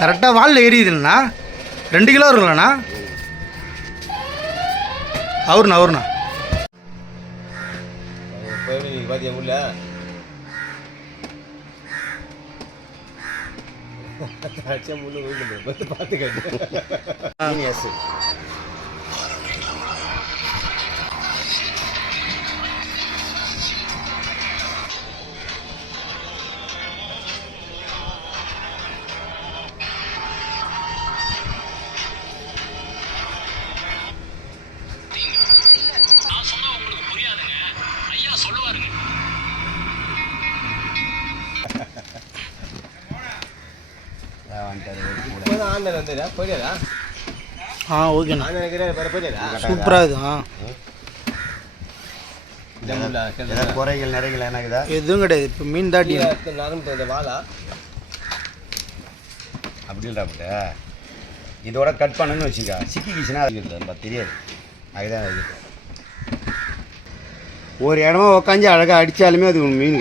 கரெக்டாக வாலில் எரியுதுல்லண்ணா 2 கிலோ இருக்குல்லண்ணா அவருண்ணா ஓகேண்ணா சூப்பராக இது குறைகள் நிறைகள் என்னக்குதா எதுவும் கிடையாது. இப்போ மீன் தாட்டி வாழா அப்படின்றாப்பட்ட இதோட கட் பண்ணுன்னு வச்சுக்கா சிக்கிக்கிச்சுன்னா அது நம்ம தெரியாது. அதுதான் அது ஒரு இடமா உக்காஞ்சி அழகாக அடித்தாலுமே அது மீன்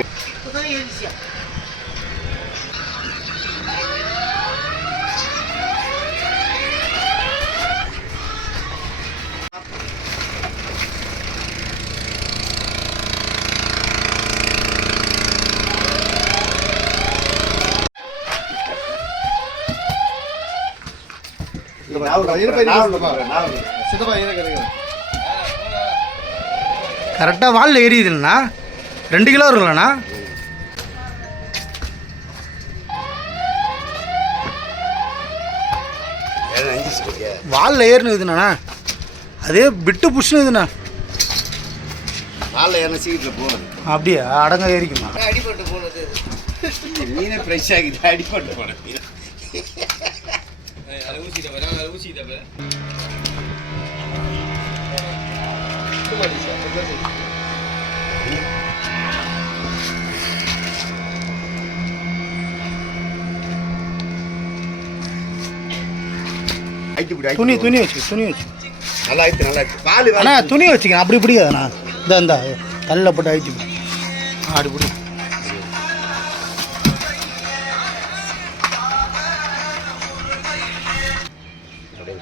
கரெக்டாக வாலில் எரியுதுல்லண்ணா 2 கிலோ இருக்குல்லண்ணா வாலில் ஏறினுதுண்ணா அதே விட்டு புஷ்ணுதுண்ணா வாலில் ஏறின சீக்கிரத்தில் போகுது. அப்படியா அடங்க ஏறிக்குமா அடிபட்டு போனது மீனே ஃப்ரெஷ் ஆகிது அடிபட்டு போனது துணி வச்சு நல்லா ஆயிடுச்சு நல்லா ஆயிடுச்சு பால் அண்ணா துணி வச்சுக்கேன் அப்படி பிடிக்காதுண்ணா இந்த கல்லில் போட்டு ஆயிடுச்சு அப்படி பிடி அப்படியே